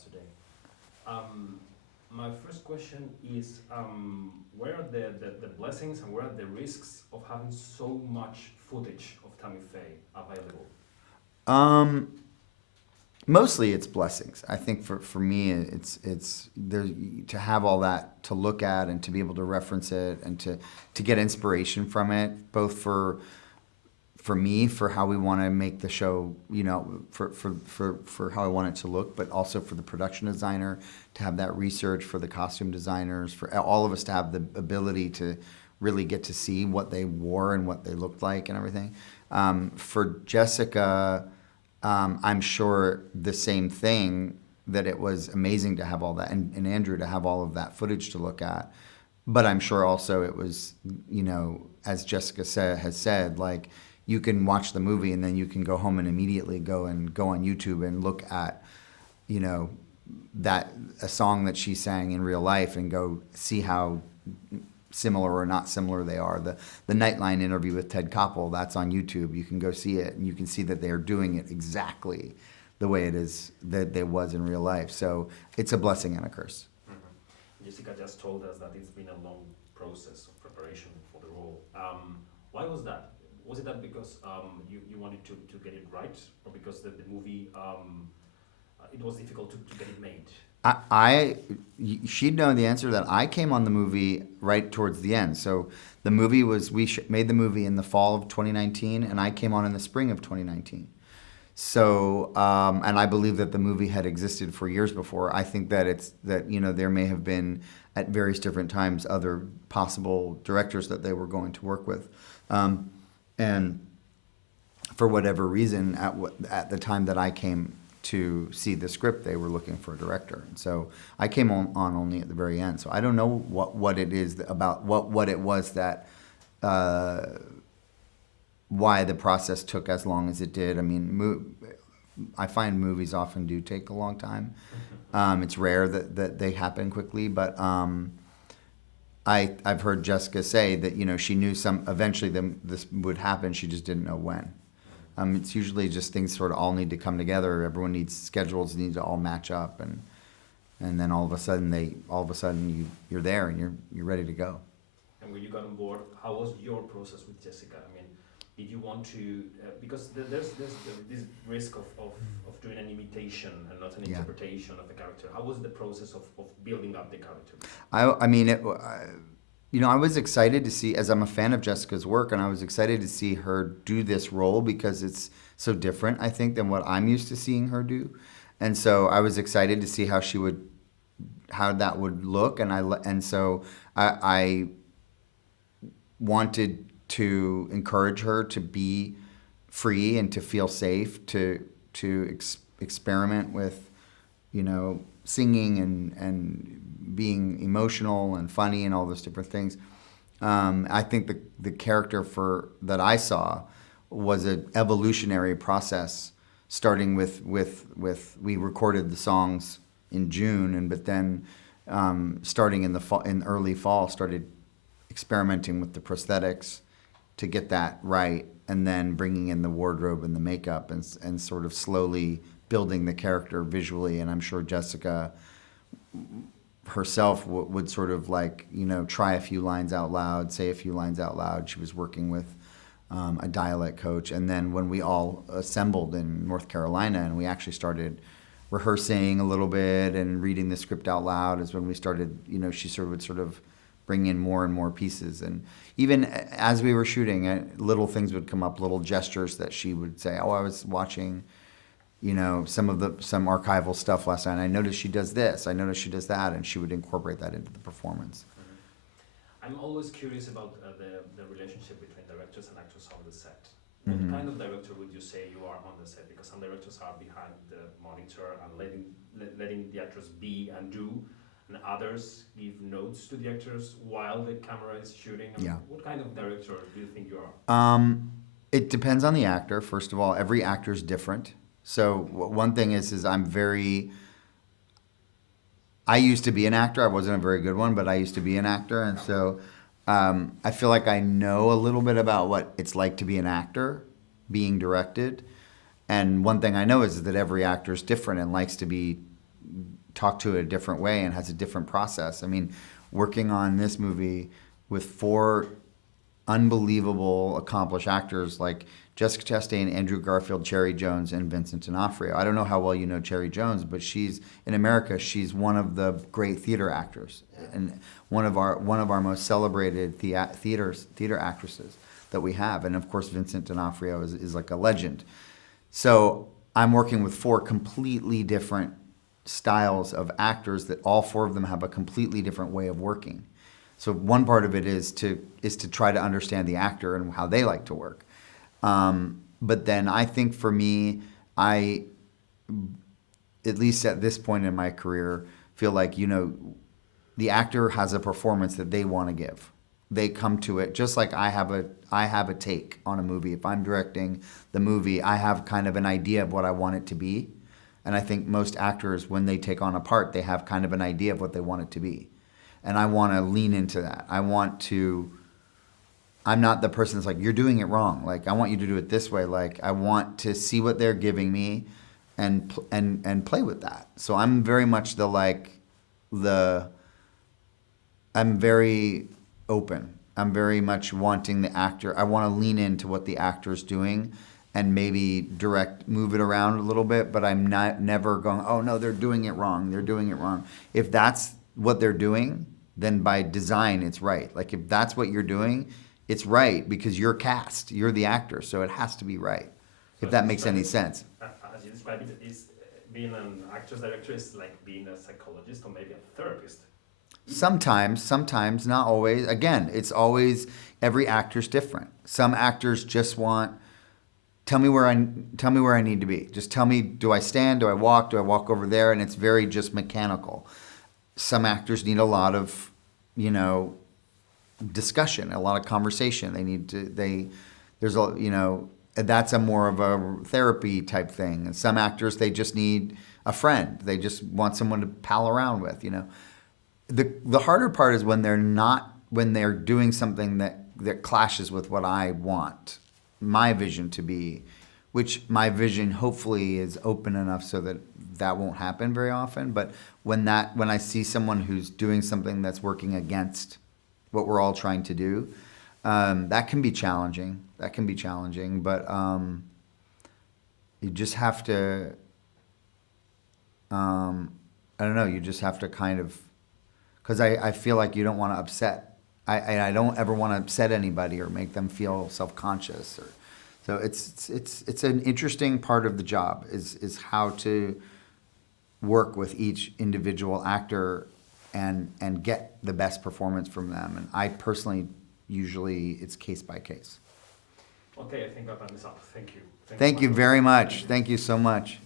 us today. My first question is, where are the blessings and where are the risks of having so much footage of Tammy Faye available? Um, Mostly it's blessings. I think for me it's there to have all that to look at and to be able to reference it and to get inspiration from it, both for me, for how we want to make the show, for how I want it to look, but also for the production designer to have that research, for the costume designers, for all of us to have the ability to really get to see what they wore and what they looked like and everything. For Jessica, I'm sure the same thing, that it was amazing to have all that, and Andrew to have all of that footage to look at. But I'm sure also it was, as Jessica has said, like, you can watch the movie and then you can go home and immediately go on YouTube and look at, that a song that she sang in real life and go see how similar or not similar they are. The Nightline interview with Ted Koppel, that's on YouTube. You can go see it and you can see that they are doing it exactly the way it is that it was in real life. So it's a blessing and a curse. Mm-hmm. Jessica just told us that it's been a long process of preparation for the role. Why was that? Was it that because you wanted to get it right, or because the movie it was difficult to get it made? She'd know the answer to that. I came on the movie right towards the end. So the movie was, made the movie in the fall of 2019, and I came on in the spring of 2019. So, and I believe that the movie had existed for years before. I think that there may have been at various different times other possible directors that they were going to work with. And for whatever reason, at the time that I came to see the script, they were looking for a director. And so I came on only at the very end. So I don't know what it is about, what it was that, why the process took as long as it did. I mean, I find movies often do take a long time. It's rare that they happen quickly, but I've heard Jessica say that, she knew eventually this would happen, she just didn't know when. It's usually just things sort of all need to come together. Everyone needs schedules, need to all match up, and then all of a sudden you're there and you're ready to go. And when you got on board, how was your process with Jessica? I mean, did you want to because there's this risk of doing an imitation and not an interpretation of the character. How was the process of building up the character? I was excited to see, as I'm a fan of Jessica's work, and I was excited to see her do this role because it's so different, I think, than what I'm used to seeing her do. And so I was excited to see how that would look, and so I wanted to encourage her to be free and to feel safe to experiment with, singing and being emotional and funny and all those different things. I think the character that I saw was an evolutionary process, starting with we recorded the songs in June, but then starting in early fall, started experimenting with the prosthetics to get that right, and then bringing in the wardrobe and the makeup and sort of slowly building the character visually. And I'm sure Jessica herself would sort of try a few lines out loud, say a few lines out loud. She was working with a dialect coach. And then when we all assembled in North Carolina and we actually started rehearsing a little bit and reading the script out loud is when we started, she would bring in more and more pieces. And even as we were shooting, little things would come up, little gestures that she would say, I was watching some archival stuff last night. I noticed she does this. I noticed she does that, and she would incorporate that into the performance. Mm-hmm. I'm always curious about the relationship between directors and actors on the set. What kind of director would you say you are on the set? Because some directors are behind the monitor and letting the actors be and do, and others give notes to the actors while the camera is shooting. What kind of director do you think you are? It depends on the actor. First of all, every actor is different. So one thing is I used to be an actor. I wasn't a very good one, but I used to be an actor. And so I feel like I know a little bit about what it's like to be an actor, being directed. And one thing I know is that every actor is different and likes to be talk to it a different way and has a different process. I mean, working on this movie with 4 unbelievable, accomplished actors like Jessica Chastain, Andrew Garfield, Cherry Jones, and Vincent D'Onofrio. I don't know how well you know Cherry Jones, but she's in America. She's one of the great theater actors and one of our most celebrated theater actresses that we have. And of course, Vincent D'Onofrio is like a legend. So I'm working with 4 completely different styles of actors that all 4 of them have a completely different way of working. So one part of it is to try to understand the actor and how they like to work. But then I think for me, I, at least at this point in my career, feel like, the actor has a performance that they want to give. They come to it just like I have a take on a movie. If I'm directing the movie, I have kind of an idea of what I want it to be. And I think most actors, when they take on a part, they have kind of an idea of what they want it to be. And I want to lean into that. I'm not the person that's like, you're doing it wrong. Like, I want you to do it this way. Like, I want to see what they're giving me and play with that. So I'm very much I'm very open. I'm very much wanting the actor. I want to lean into what the actor's doing and maybe move it around a little bit, but I'm never going, oh no, they're doing it wrong. They're doing it wrong. If that's what they're doing, then by design, it's right. Like, if that's what you're doing, it's right because you're cast. You're the actor, so it has to be right. So If that makes any sense. As you describe it, is being an actor's director is like being a psychologist or maybe a therapist. Sometimes, not always. Again, it's always, every actor's different. Some actors just want, tell me where I need to be. Just tell me, do I stand? Do I walk? Do I walk over there? And it's very just mechanical. Some actors need a lot of, discussion, a lot of conversation. That's a more of a therapy type thing. And some actors, they just need a friend. They just want someone to pal around with, The harder part is when they're doing something that clashes with what I want my vision to be, which my vision hopefully is open enough so that won't happen very often. But when I see someone who's doing something that's working against what we're all trying to do, that can be challenging. But you just have to, I don't know, you just have to kind of, because I feel like you don't want to upset. I don't ever want to upset anybody or make them feel self-conscious. So it's an interesting part of the job is how to work with each individual actor and get the best performance from them. And I personally, usually it's case by case. Okay, I think our time is up. Thank you. Thank you very much. Thank you so much.